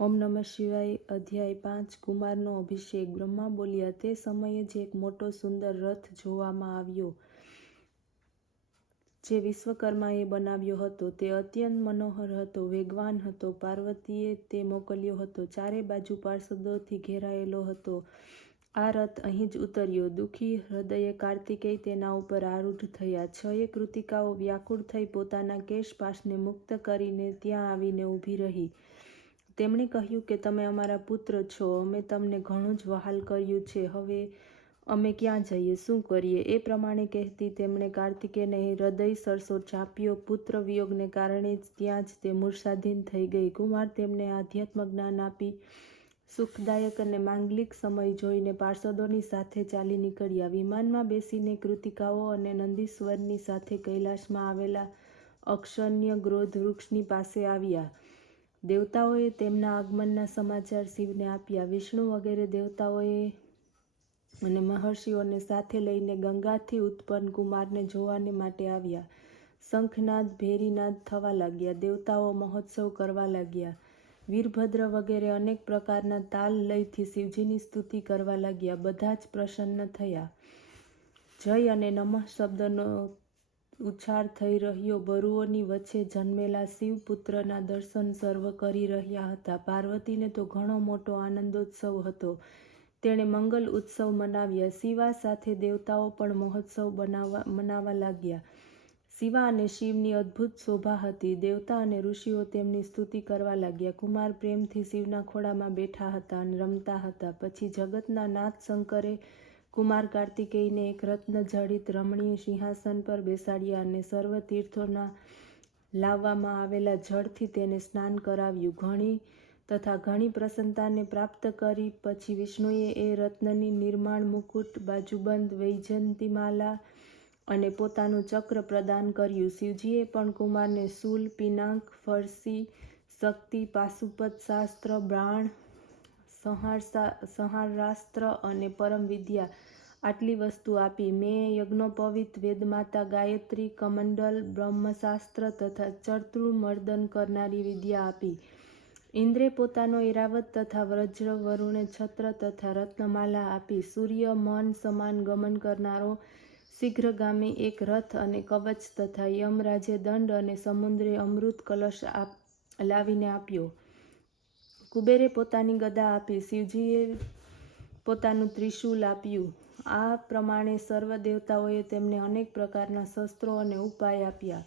ઓમ નમઃ શિવાય. અધ્યાય 5 કુમારનો અભિષેક. બ્રહ્મા બોલ્યા, તે સમયે જ એક મોટો સુંદર રથ જોવામાં આવ્યો, જે વિશ્વકર્માએ બનાવ્યો હતો. તે અત્યંત મનોહર હતો, વેગવાન હતો. પાર્વતીએ તે મોકલ્યો હતો. ચારે બાજુ પાર્ષદોથી ઘેરાયેલો હતો. આ રથ અહીં જ ઉતર્યો. દુઃખી હૃદયે કાર્તિકેય તેના ઉપર આરૂઢ થયા. 6 કૃતિકાઓ વ્યાકુળ થઈ પોતાના કેશપાશને મુક્ત કરીને ત્યાં આવીને ઊભી રહી. તેમણે કહ્યું કે તમે અમારા પુત્ર છો. અમે તમને ઘણું જ વહાલ કર્યું છે. હવે અમે ક્યાં જઈએ, શું કરીએ? એ પ્રમાણે કહેતી તેમણે કાર્તિકેયને હૃદય સરસો ચાપ્યો. પુત્ર વિયોગને કારણે ત્યાં જ તે મૂર્છાધીન થઈ ગઈ. કુમાર તેમને આધ્યાત્મ જ્ઞાન આપી સુખદાયક અને માંગલિક સમય જોઈને પાર્ષદોની સાથે ચાલી નીકળ્યા. વિમાનમાં બેસીને કૃતિકાઓ અને નંદીશ્વરની સાથે કૈલાસમાં આવેલા અક્ષન્ય ગ્રોધ વૃક્ષની પાસે આવ્યા. દેવતાઓએ તેમના આગમનના સમાચાર શિવને આપ્યા. વિષ્ણુ વગેરે દેવતાઓએ અને મહર્ષિઓને સાથે લઈને ગંગાથી ઉત્પન્ન કુમારને જોવાને માટે આવ્યા. શંખનાદ ભેરીનાદ થવા લાગ્યા. દેવતાઓ મહોત્સવ કરવા લાગ્યા. વીરભદ્ર વગેરે અનેક પ્રકારના તાલ લયથી શિવજીની સ્તુતિ કરવા લાગ્યા. બધા જ પ્રસન્ન થયા. જય અને નમઃ શબ્દનો ઉચ્ચાર થઈ રહ્યો. બરુઓની વચ્ચે જન્મેલા શિવપુત્રના દર્શન સર્વ કરી રહ્યા હતા. પાર્વતીને તો ઘણો મોટો આનંદોત્સવ હતો. તેણે મંગલ ઉત્સવ મનાવ્યા. શિવા સાથે દેવતાઓ પણ મહોત્સવ મનાવવા લાગ્યા. શિવા અને શિવની અદ્ભુત શોભા હતી. દેવતા અને ઋષિઓ તેમની સ્તુતિ કરવા લાગ્યા. કુમાર પ્રેમથી શિવના ખોળામાં બેઠા હતા અને રમતા હતા. પછી જગતના નાથ શંકરે કુમાર કાર્તિકેયને એક રત્નજડિત રમણીય સિંહાસન પર બેસાડ્યા અને સર્વ તીર્થોના લાવવામાં આવેલા જળથી તેને સ્નાન કરાવ્યું. ઘણી પ્રસન્નતાને પ્રાપ્ત કરી પછી વિષ્ણુએ એ રત્નની નિર્માણ મુકુટ, બાજુબંધ, વૈજયંતીમાલા અને પોતાનું ચક્ર પ્રદાન કર્યું. શિવજીએ પણ કુમારને શૂલ, પિનાક, ફરસી, શક્તિ, પાશુપત શાસ્ત્ર, બાણ, સંહારાસ્ત્ર અને પરમ વિદ્યા આટલી વસ્તુ આપી. મેં યજ્ઞોપવિત, વેદમાતા ગાયત્રી, કમંડલ, બ્રહ્મશાસ્ત્ર તથા ચતુર્મર્દન કરનારી વિદ્યા આપી. ઇન્દ્રે પોતાનો ઐરાવત તથા વજ્ર, વરુણે છત્ર તથા રત્નમાલા આપી. સૂર્ય મન સમાન ગમન કરનારો શીઘ્રગામી એક રથ અને કવચ તથા યમરાજે દંડ અને સમુદ્રે અમૃત કલશ લાવીને આપ્યો. કુબેરે પોતાની ગદા આપી. શિવજીએ પોતાનું ત્રિશૂલ આપ્યું. આ પ્રમાણે સર્વ દેવતાઓએ તેમને અનેક પ્રકારના શસ્ત્રો અને ઉપાય આપ્યા.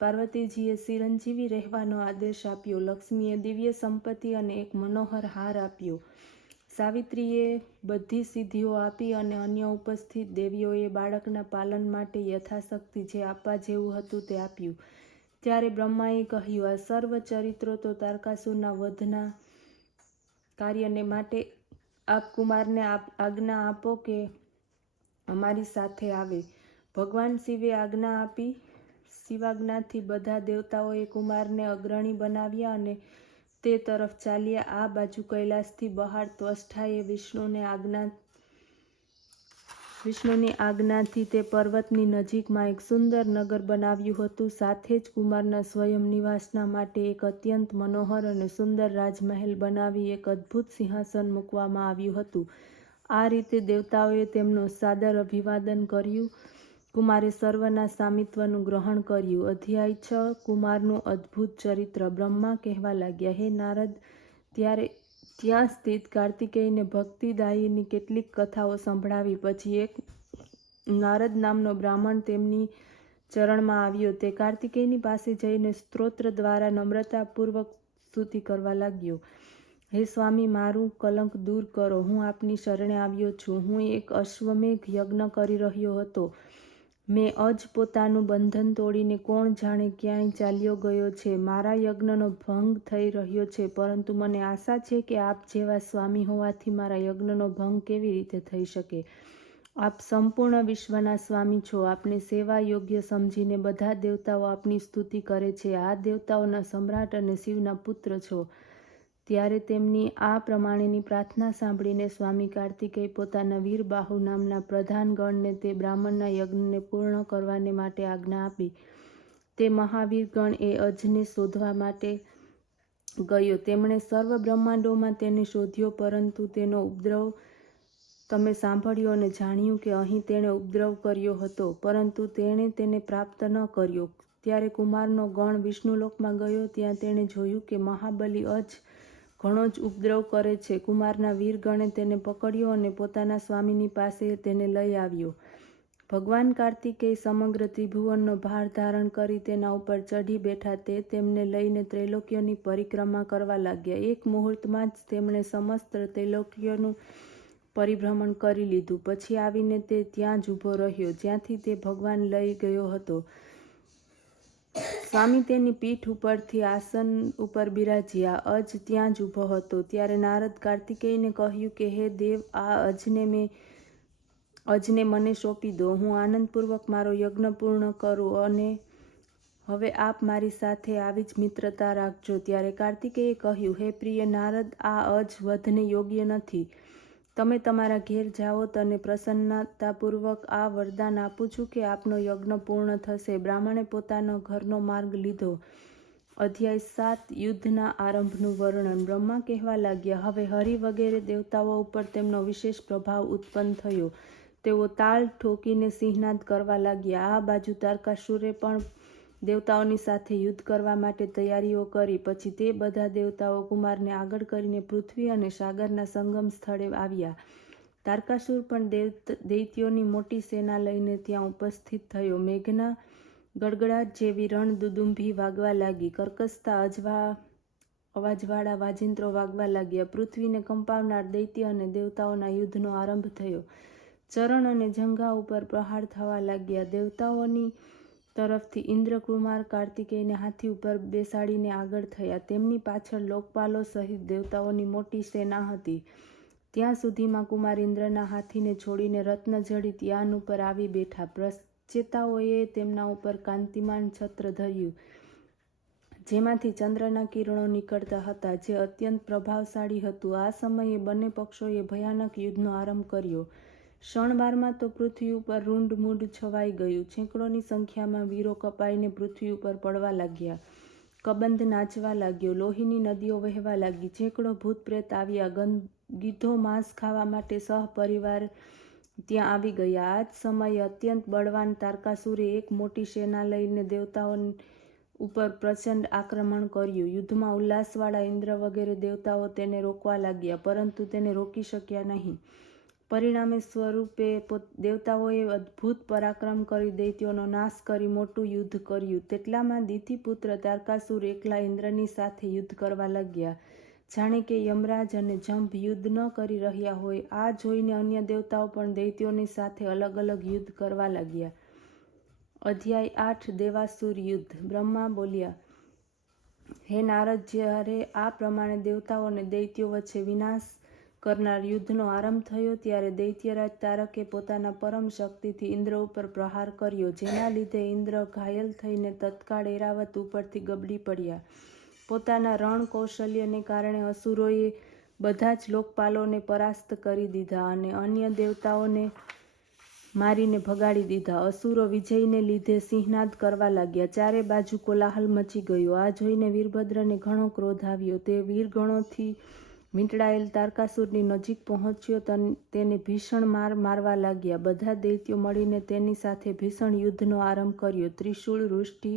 પાર્વતીજીએ ચિરંજીવી રહેવાનો આદેશ આપ્યો. લક્ષ્મીએ દિવ્ય સંપત્તિ અને એક મનોહર હાર આપ્યો. સાવિત્રીએ બધી સિદ્ધિઓ આપી અને અન્ય ઉપસ્થિત દેવીઓએ બાળકના પાલન માટે યથાશક્તિ જે આપવા જેવું હતું તે આપ્યું. ત્યારે બ્રહ્માએ કહ્યું, આ સર્વ ચરિત્રો તો તારકાસુરના વધના કાર્યને માટે આપ કુમારને આજ્ઞા આપો કે અમારી સાથે આવે. ભગવાન શિવે આજ્ઞા આપી. શિવાજ્ઞાથી બધા દેવતાઓએ કુમારને અગ્રણી બનાવ્યા અને તે તરફ ચાલ્યા. આ બાજુ કૈલાસથી બહાર ત્વષ્ટાએ વિષ્ણુની આજ્ઞાથી તે પર્વતની નજીકમાં એક સુંદર નગર બનાવ્યું હતું. સાથે જ કુમારના સ્વયં નિવાસના માટે એક અત્યંત મનોહર અને સુંદર રાજમહેલ બનાવી એક અદ્ભુત સિંહાસન મૂકવામાં આવ્યું હતું. આ રીતે દેવતાઓએ તેમનું સાદર અભિવાદન કર્યું. કુમારે સર્વના સામિત્વનું ગ્રહણ કર્યું. અધ્યાય 6 કુમારનું અદ્ભુત ચરિત્ર. બ્રહ્મા કહેવા લાગ્યા, હે નારદ, ત્યાં સ્થિત કાર્તિકેયને ભક્તિદાયીની કેટલીક કથાઓ સંભળાવી. પછી એક નારદ નામનો બ્રાહ્મણ તેમની ચરણમાં આવ્યો. તે કાર્તિકેયની પાસે જઈને સ્તોત્ર દ્વારા નમ્રતાપૂર્વક સ્તુતિ કરવા લાગ્યો. હે સ્વામી, મારું કલંક દૂર કરો. હું આપની શરણે આવ્યો છું. હું એક અશ્વમેઘ યજ્ઞ કરી રહ્યો હતો. મેં અજ પોતાનું બંધન તોડીને કોણ જાણે ક્યાંય ચાલ્યો ગયો છે. મારા યજ્ઞનો ભંગ થઈ રહ્યો છે, પરંતુ મને આશા છે કે આપ જેવા સ્વામી હોવાથી મારા યજ્ઞનો ભંગ કેવી રીતે થઈ શકે? આપ સંપૂર્ણ વિશ્વના સ્વામી છો. આપને સેવા યોગ્ય સમજીને બધા દેવતાઓ આપની સ્તુતિ કરે છે. આ દેવતાઓના સમ્રાટ અને શિવના પુત્ર છો. ત્યારે તેમની આ પ્રમાણેની પ્રાર્થના સાંભળીને સ્વામી કાર્તિકેય પોતાના વીરબાહુ નામના પ્રધાન ગણને તે બ્રાહ્મણના યજ્ઞને પૂર્ણ કરવાને માટે આજ્ઞા આપી. તે મહાવીર ગણ એ અજને શોધવા માટે ગયો. તેમણે સર્વ બ્રહ્માંડોમાં તેને શોધ્યો, પરંતુ તેનો ઉપદ્રવ તમે સાંભળ્યો અને જાણ્યું કે અહીં તેણે ઉપદ્રવ કર્યો હતો, પરંતુ તેણે તેને પ્રાપ્ત ન કર્યો. ત્યારે કુમારનો ગણ વિષ્ણુલોકમાં ગયો. ત્યાં તેણે જોયું કે મહાબલી ઘણો જ ઉપદ્રવ કરે છે. કુમારના વીરગણે તેને પકડ્યો અને પોતાના સ્વામીની પાસે તેને લઈ આવ્યો. ભગવાન કાર્તિકેય સમગ્ર ત્રિભુવનનો ભાર ધારણ કરી તેના ઉપર ચઢી બેઠા. તે તેમને લઈને ત્રૈલોક્યની પરિક્રમા કરવા લાગ્યા. એક મુહૂર્તમાં જ તેમણે સમસ્ત ત્રૈલોક્યનું પરિભ્રમણ કરી લીધું. પછી આવીને તે ત્યાં જ ઊભો રહ્યો જ્યાંથી તે ભગવાન લઈ ગયો હતો. સ્વામી તેની પીઠ ઉપરથી આસન ઉપર બિરાજ્યા. ત્યાં જ ઊભો હતો. ત્યારે નારદ કાર્તિકેયને કહ્યું કે હે દેવ, આ અજને મને સોંપી દો. હું આનંદપૂર્વક મારો યજ્ઞ પૂર્ણ કરું અને હવે આપ મારી સાથે આવી જ મિત્રતા રાખજો. ત્યારે કાર્તિકેયે કહ્યું, હે પ્રિય નારદ, આ વધને યોગ્ય નથી. તમે તમારા ઘેર જાઓ. તને પ્રસન્નતાપૂર્વક આ વરદાન આપું છું કે આપનો યજ્ઞ પૂર્ણ થશે. બ્રાહ્મણે પોતાનો ઘરનો માર્ગ લીધો. અધ્યાય 7 યુદ્ધના આરંભનું વર્ણન. બ્રહ્મા કહેવા લાગ્યા, હવે હરિ વગેરે દેવતાઓ ઉપર તેમનો વિશેષ પ્રભાવ ઉત્પન્ન થયો. તેઓ તાલ ઠોકીને સિંહનાદ કરવા લાગ્યા. આ બાજુ તારકાસુરે પણ દેવતાઓની સાથે યુદ્ધ કરવા માટે તૈયારીઓ કરી. પછી તે બધા દેવતાઓ કુમારને આગળ કરીને પૃથ્વી અને સાગરના સંગમ સ્થળે આવ્યા. તારકાસુર પણ દૈત્યોની મોટી સેના લઈને ત્યાં ઉપસ્થિત થયો. મેઘના ગડગડાટ જેવી રણદુદુંભી વાગવા લાગી. કર્કશતા અવાજવાળા વાજિંત્રો વાગવા લાગ્યા. પૃથ્વીને કંપાવનાર દૈત્ય અને દેવતાઓના યુદ્ધનો આરંભ થયો. ચરણ અને જંઘા ઉપર પ્રહાર થવા લાગ્યા. દેવતાઓની તરફથી ઇન્દ્રકુમાર કાર્તિકેયને હાથી ઉપર બેસાડીને આગળ થયા. તેમની પાછળ લોકપાલો સહિત દેવતાઓની મોટી સેના હતી. ત્યાં સુધીમાં કુમાર ઇન્દ્રના હાથીને છોડીને રત્નજડિત યાન ઉપર આવી બેઠા. પ્રચેતાઓએ તેમના ઉપર કાંતિમાન છત્ર ધર્યું, જેમાંથી ચંદ્રના કિરણો નીકળતા હતા, જે અત્યંત પ્રભાવશાળી હતું. આ સમયે બંને પક્ષોએ ભયાનક યુદ્ધનો આરંભ કર્યો. ક્ષણવારમાં તો પૃથ્વી ઉપર રૂંઢમૂંઢ છવાઈ ગયું. સેંકડોની સંખ્યામાં વીરો કપાઈને પૃથ્વી ઉપર પડવા લાગ્યા. કબંધ નાચવા લાગ્યો. લોહીની નદીઓ વહેવા લાગી. સેંકડો ભૂત પ્રેત આવ્યા. ગીધો માંસ ખાવા માટે સહપરિવાર ત્યાં આવી ગયા. આ જ સમયે અત્યંત બળવાન તારકાસુરે એક મોટી સેના લઈને દેવતાઓ ઉપર પ્રચંડ આક્રમણ કર્યું. યુદ્ધમાં ઉલ્લાસવાળા ઇન્દ્ર વગેરે દેવતાઓ તેને રોકવા લાગ્યા, પરંતુ તેને રોકી શક્યા નહીં. પરિણામે સ્વરૂપે દેવતાઓએ અદ્ભુત પરાક્રમ કરી દૈત્યોનો નાશ કરી મોટું યુદ્ધ કર્યું. તેટલામાં દિતિપુત્ર તારકાસુર એકલા ઇન્દ્રની સાથે યુદ્ધ કરવા લાગ્યા, જાણે કે યમરાજ અને જંભ યુદ્ધ ન કરી રહ્યા હોય. આ જોઈને અન્ય દેવતાઓ પણ દૈત્યોની સાથે અલગ અલગ યુદ્ધ કરવા લાગ્યા. અધ્યાય 8 દેવાસુર યુદ્ધ. બ્રહ્મા બોલ્યા, હે નારદ, જ્યારે આ પ્રમાણે દેવતાઓ અને દૈત્યો વચ્ચે વિનાશ કરનાર યુદ્ધનો આરંભ થયો, ત્યારે દૈત્યરાજ તારકે પોતાના પરમ શક્તિથી ઇન્દ્ર ઉપર પ્રહાર કર્યો, જેના લીધે ઇન્દ્ર ઘાયલ થઈને તત્કાળ ઐરાવત ઉપરથી ગબડી પડ્યા. પોતાના રણ કૌશલ્યને કારણે અસુરોએ બધા જ લોકપાલોને પરાસ્ત કરી દીધા અને અન્ય દેવતાઓને મારીને ભગાડી દીધા. અસુરો વિજયને લીધે સિંહનાદ કરવા લાગ્યા. ચારે બાજુ કોલાહલ મચી ગયો. આ જોઈને વીરભદ્રને ઘણો ક્રોધ આવ્યો. તે વીરગણોથી વીંટળાયેલ તારકાસુરની નજીક પહોંચ્યો. તેને ભીષણ મારવા લાગ્યા. બધા દૈત્યો મળીને તેની સાથે ભીષણ યુદ્ધનો આરંભ કર્યો. ત્રિશૂળ, વૃષ્ટિ,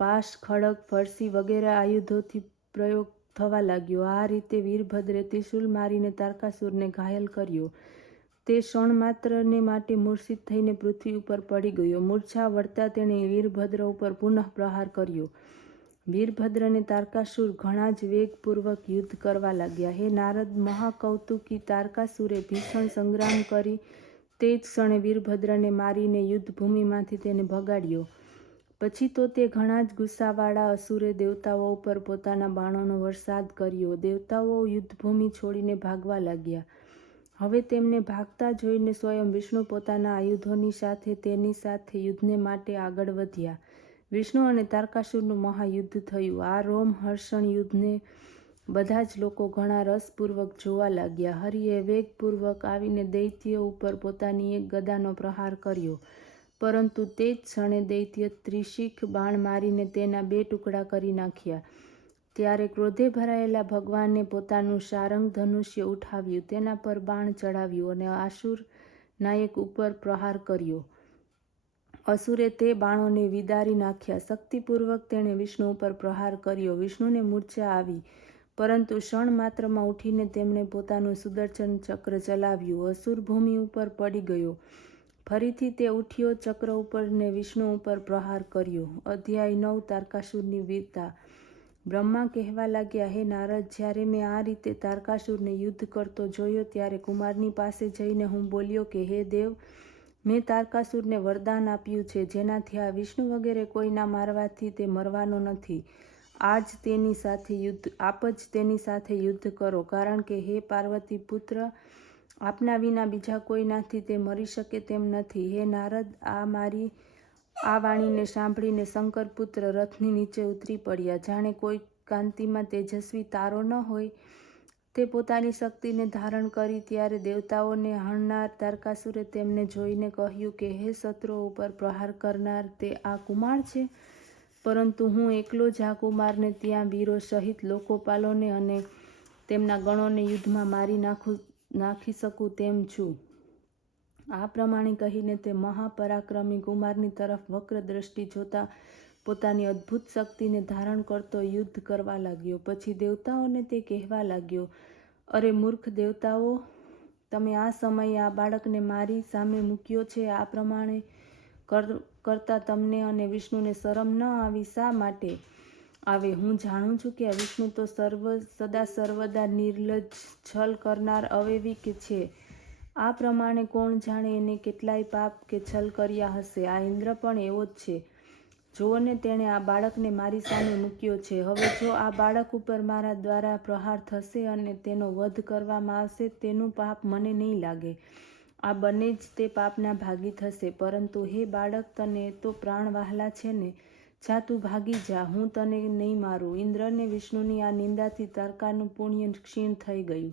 પાશ, ખડગ, ફરસી વગેરે આયુધોથી પ્રયોગ થવા લાગ્યો. આ રીતે વીરભદ્રે ત્રિશૂલ મારીને તારકાસુરને ઘાયલ કર્યો. તે ક્ષણ માત્રને માટે મૂર્છિત થઈને પૃથ્વી ઉપર પડી ગયો. મૂર્છા વળતા તેણે વીરભદ્ર ઉપર પુનઃ પ્રહાર કર્યો. વીરભદ્રને તારકાસુર ઘણા જ વેગપૂર્વક યુદ્ધ કરવા લાગ્યા. હે નારદ, મહાકૌતુકી તારકાસુરે ભીષણ સંગ્રામ કરી તે જ ક્ષણે વીરભદ્રને મારીને યુદ્ધભૂમિમાંથી તેને ભગાડ્યો. પછી તો તે ઘણા જ ગુસ્સાવાળા અસુરે દેવતાઓ ઉપર પોતાના બાણોનો વરસાદ કર્યો. દેવતાઓ યુદ્ધભૂમિ છોડીને ભાગવા લાગ્યા. હવે તેમને ભાગતા જોઈને સ્વયં વિષ્ણુ પોતાના આયુધોની સાથે તેની સાથે યુદ્ધને માટે આગળ વધ્યા. વિષ્ણુ અને તારકાસુરનું મહાયુદ્ધ થયું. આ રોમહર્ષણ યુદ્ધને બધા જ લોકો ઘણા રસપૂર્વક જોવા લાગ્યા. હરિએ વેગપૂર્વક આવીને દૈત્ય ઉપર પોતાની એક ગદાનો પ્રહાર કર્યો, પરંતુ તે જ ક્ષણે દૈત્ય ત્રિશિખ બાણ મારીને તેના 2 ટુકડા કરી નાખ્યા. ત્યારે ક્રોધે ભરાયેલા ભગવાને પોતાનું સારંગ ધનુષ્ય ઉઠાવ્યું, તેના પર બાણ ચડાવ્યું અને આસુર નાયક ઉપર પ્રહાર કર્યો. અસુરે તે બાણોને વિદારી નાખ્યા. શક્તિપૂર્વક તેણે વિષ્ણુ ઉપર પ્રહાર કર્યો. વિષ્ણુને મૂર્છા આવી, પરંતુ ક્ષણ માત્રમાં ઉઠીને તેમણે પોતાનું સુદર્શન ચક્ર ચલાવ્યું. અસુર ભૂમિ ઉપર પડી ગયો. ફરીથી તે ઉઠ્યો, ચક્ર ઉપર ને વિષ્ણુ ઉપર પ્રહાર કર્યો. અધ્યાય 9 તારકાસુરની વીરતા. બ્રહ્મા કહેવા લાગ્યા, હે નારદ, જ્યારે મેં આ રીતે તારકાસુરને યુદ્ધ કરતો જોયો ત્યારે કુમારની પાસે જઈને હું બોલ્યો કે, હે દેવ, મેં તારકાસુરને વરદાન આપ્યું છે, જેનાથી આ વિષ્ણુ વગેરે કોઈના મારવાથી તે મરવાનો નથી. આપ જ તેની સાથે યુદ્ધ કરો, કારણ કે હે પાર્વતી પુત્ર, આપના વિના બીજા કોઈનાથી તે મરી શકે તેમ નથી. હે નારદ, મારી આ વાણીને સાંભળીને શંકરપુત્ર રથની નીચે ઉતરી પડ્યા. જાણે કોઈ કાંતિમાં તેજસ્વી તારો ન હોય તે પોતાની શક્તિને ધારણ કરી. ત્યારે દેવતાઓને હણનાર તારકાસુરે તેમને જોઈને કહ્યું કે, હે શત્રુઓ ઉપર પ્રહાર કરનાર, તે આ કુમાર છે, પરંતુ હું એકલો જ આ કુમારને ત્યાં વીરો સહિત લોકોપાલોને અને તેમના ગણોને યુદ્ધમાં મારી નાખી શકું તેમ છું. આ પ્રમાણે કહીને તે મહાપરાક્રમી કુમારની તરફ વક્ર દ્રષ્ટિ જોતા પોતાની અદ્ભુત શક્તિને ધારણ કરતો યુદ્ધ કરવા લાગ્યો. પછી દેવતાઓને તે કહેવા લાગ્યો, અરે મૂર્ખ દેવતાઓ, તમે આ સમયે આ બાળકને મારી સામે મૂક્યો છે. આ પ્રમાણે કરતા તમને અને વિષ્ણુને શરમ ન આવી શા માટે આવે? હું જાણું છું કે આ વિષ્ણુ તો સદા સર્વદા નિર્લજ્જ, છલ કરનાર અવૈવિક છે. આ પ્રમાણે કોણ જાણે એને કેટલાય પાપ કે છલ કર્યા હશે. આ ઇન્દ્ર પણ એવો જ છે. જુઓ ને, તેણે આ બાળકને મારી સામે મૂક્યો છે. હવે જો આ બાળક ઉપર મારા દ્વારા પ્રહાર થશે અને તેનો વધ કરવામાં આવશે, તેનું પાપ મને નહીં લાગે. આ બંને જ તે પાપના ભાગી થશે. પરંતુ હે બાળક, તને તો પ્રાણ વહાલા છે ને, જા તું ભાગી જા, હું તને નહીં મારું. ઇન્દ્રને વિષ્ણુની આ નિંદાથી તારકાનું પુણ્ય ક્ષીણ થઈ ગયું.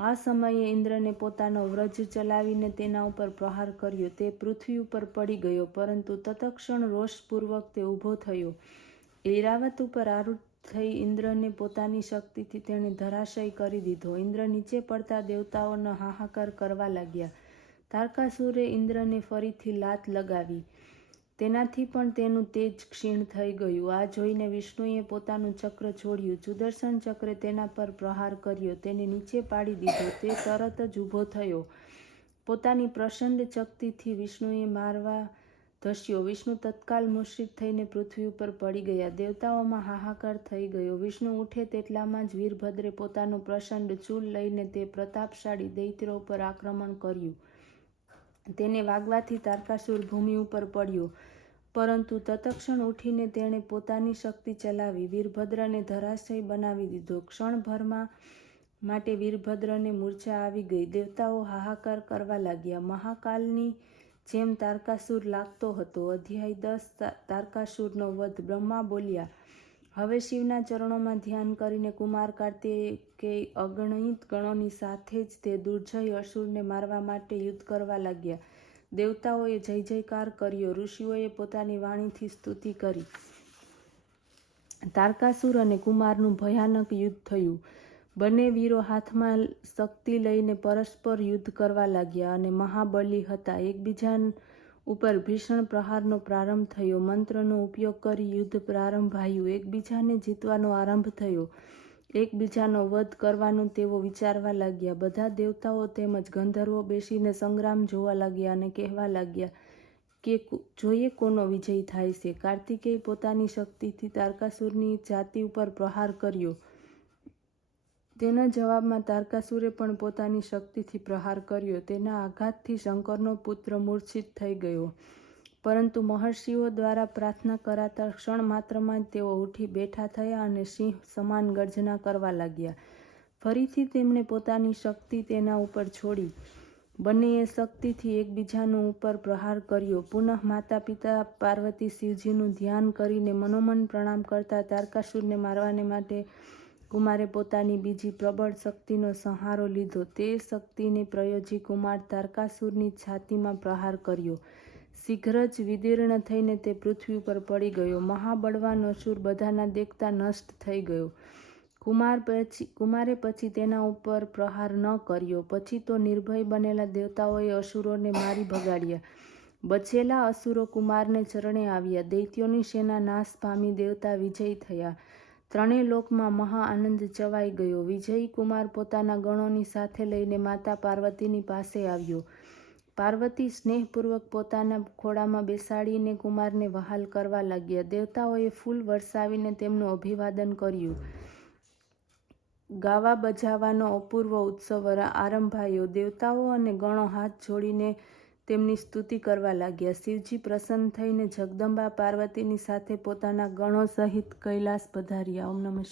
આ સમયે ઇન્દ્રને પોતાનો વ્રજ ચલાવીને તેના ઉપર પ્રહાર કર્યો. તે પૃથ્વી ઉપર પડી ગયો, પરંતુ તત્ક્ષણ રોષપૂર્વક તે ઊભો થયો. ઐરાવત ઉપર આરૂઢ થઈ ઇન્દ્રને પોતાની શક્તિથી તેણે ધરાશય કરી દીધો. ઇન્દ્ર નીચે પડતા દેવતાઓનો હાહાકાર કરવા લાગ્યા. તારકાસુરે ઇન્દ્રને ફરીથી લાત લગાવી. તેનાથી પણ તેનું તેજ ક્ષીણ થઈ ગયું. આ જોઈને વિષ્ણુએ પોતાનું ચક્ર છોડ્યું. સુદર્શન ચક્રે તેના પર પ્રહાર કર્યો. તેને નીચે પાડી દીધો. તે તરત જ ઊભો થયો. પોતાની પ્રચંડ શક્તિથી વિષ્ણુએ મારવા ધસ્યો. વિષ્ણુ તત્કાલ મૂર્છિત થઈને પૃથ્વી ઉપર પડી ગયા. દેવતાઓમાં હાહાકાર થઈ ગયો. વિષ્ણુ ઉઠે તેટલામાં જ વીરભદ્રે પોતાનું પ્રચંડ ચૂલ લઈને તે પ્રતાપશાળી દૈત્યો ઉપર આક્રમણ કર્યું. તેને વાગવાથી તારકાસુર ભૂમિ ઉપર પડ્યો, પરંતુ તત્ક્ષણ ઉઠીને તેણે પોતાની શક્તિ ચલાવી વીરભદ્રને ધરાશય બનાવી દીધો. ક્ષણભરમાં માટે વીરભદ્રને મૂર્છા આવી ગઈ. દેવતાઓ હાહાકાર કરવા લાગ્યા. મહાકાલની જેમ તારકાસુર લાગતો હતો. અધ્યાય 10 તારકાસુરનો વધ. બ્રહ્મા બોલ્યા, હવે શિવના ચરણોમાં ધ્યાન કરીને કુમાર કાર્તિકેય અગણિત ગણોની સાથે જ તે દુર્જય અસુરને મારવા માટે યુદ્ધ કરવા લાગ્યા. દેવતાઓએ જય જયકાર કર્યો. ઋષિઓએ પોતાની વાણીથી સ્તુતિ કરી. તારકાસુર અને કુમારનું ભયાનક યુદ્ધ થયું. બંને વીરો હાથમાં શક્તિ લઈને પરસ્પર યુદ્ધ કરવા લાગ્યા અને મહાબલી હતા. એકબીજા ઉપર ભીષણ પ્રહારનો પ્રારંભ થયો. મંત્રનો ઉપયોગ કરી યુદ્ધ પ્રારંભાયું. એકબીજાને જીતવાનો આરંભ થયો. એકબીજાનો વધ કરવાનું તેઓ વિચારવા લાગ્યા. બધા દેવતાઓ તેમજ ગંધર્વો બેસીને સંગ્રામ જોવા લાગ્યા અને કહેવા લાગ્યા કે જોઈએ કોનો વિજય થાય છે. કાર્તિકેય પોતાની શક્તિથી તારકાસુરની છાતી ઉપર પ્રહાર કર્યો. તેના જવાબમાં તારકાસુરે પણ પોતાની શક્તિથી પ્રહાર કર્યો. તેના આઘાતથી શંકરનો પુત્ર મૂર્છિત થઈ ગયો. પરંતુ મહર્ષિઓ દ્વારા પ્રાર્થના કરાતા ક્ષણ માત્રમાં જ તેઓ ઉઠી બેઠા થયા અને સિંહ સમાન ગર્જના કરવા લાગ્યા. ફરીથી તેમણે પોતાની શક્તિ તેના ઉપર છોડી. બંનેએ શક્તિથી એકબીજાનું ઉપર પ્રહાર કર્યો. પુનઃ માતા પિતા પાર્વતી શિવજીનું ધ્યાન કરીને મનોમન પ્રણામ કરતા તારકાસુરને મારવાને માટે કુમારે પોતાની બીજી પ્રબળ શક્તિનો સહારો લીધો. તે શક્તિને પ્રયોજી કુમાર તારકાસુરની છાતીમાં પ્રહાર કર્યો. શીઘ્ર જ વિદીર્ણ થઈને તે પૃથ્વી ઉપર પડી ગયો. મહાબળવાન અસુર બધાના દેખતા નષ્ટ થઈ ગયો. કુમારે પછી તેના ઉપર પ્રહાર ન કર્યો. પછી તો નિર્ભય બનેલા દેવતાઓએ અસુરોને મારી ભગાડ્યા. બચેલા અસુરો કુમારને ચરણે આવ્યા. દૈત્યોની સેના નાશ પામી દેવતા વિજયી થયા. ત્રણેય લોકમાં મહા આનંદ છવાઈ ગયો. વિજયી કુમાર પોતાના ગણોની સાથે લઈને માતા પાર્વતીની પાસે આવ્યો. પાર્વતી સ્નેહપૂર્વક પોતાના ખોળામાં બેસાડીને કુમારને વહાલ કરવા લાગ્યા. દેવતાઓએ ફૂલ વરસાવીને તેમનું અભિવાદન કર્યું. ગાવા બજાવવાનો અપૂર્વ ઉત્સવ આરંભાયો. દેવતાઓ અને ગણો હાથ જોડીને તેમની સ્તુતિ કરવા લાગ્યા. શિવજી પ્રસન્ન થઈને જગદંબા પાર્વતીની સાથે પોતાના ગણો સહિત કૈલાસ પધાર્યા. ઓમ નમઃ